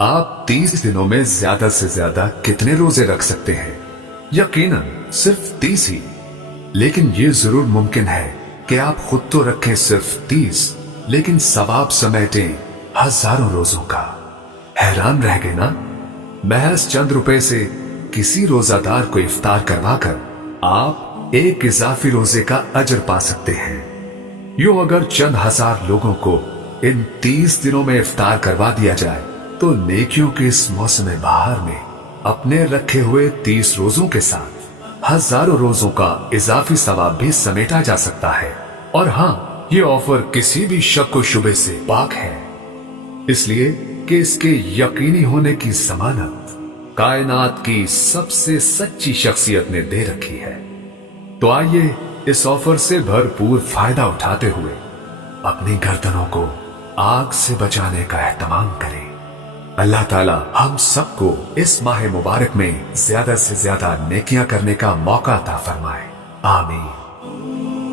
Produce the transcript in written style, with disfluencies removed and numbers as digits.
आप 30 दिनों में ज्यादा से ज्यादा कितने रोजे रख सकते हैं? यकीनन सिर्फ 30 ही। लेकिन ये जरूर मुमकिन है कि आप खुद तो रखें सिर्फ 30, लेकिन सवाब समेटें हजारों रोजों का। हैरान रह गए ना? महज चंद रुपए से किसी रोजादार को इफ्तार करवाकर आप एक इजाफी रोजे का अजर पा सकते हैं। यूं अगर चंद हजार लोगों को इन 30 दिनों में इफ्तार करवा दिया जाए तो नेकियों के इस मौसम बहार में अपने रखे हुए 30 रोजों के साथ हजारों रोजों का इजाफी सवाब भी समेटा जा सकता है। और हाँ, ये ऑफर किसी भी शक व शुबे से पाक है, इसलिए कि इसके यकीनी होने की जमानत कायनात की सबसे सच्ची शख्सियत ने दे रखी है। तो आइए इस ऑफर से भरपूर फायदा उठाते हुए अपनी गर्दनों को आग से बचाने का एहतमाम करें। अल्लाह ताला हम सबको इस माह मुबारक में ज्यादा से ज्यादा नेकियां करने का मौका अता फरमाए। आमीन।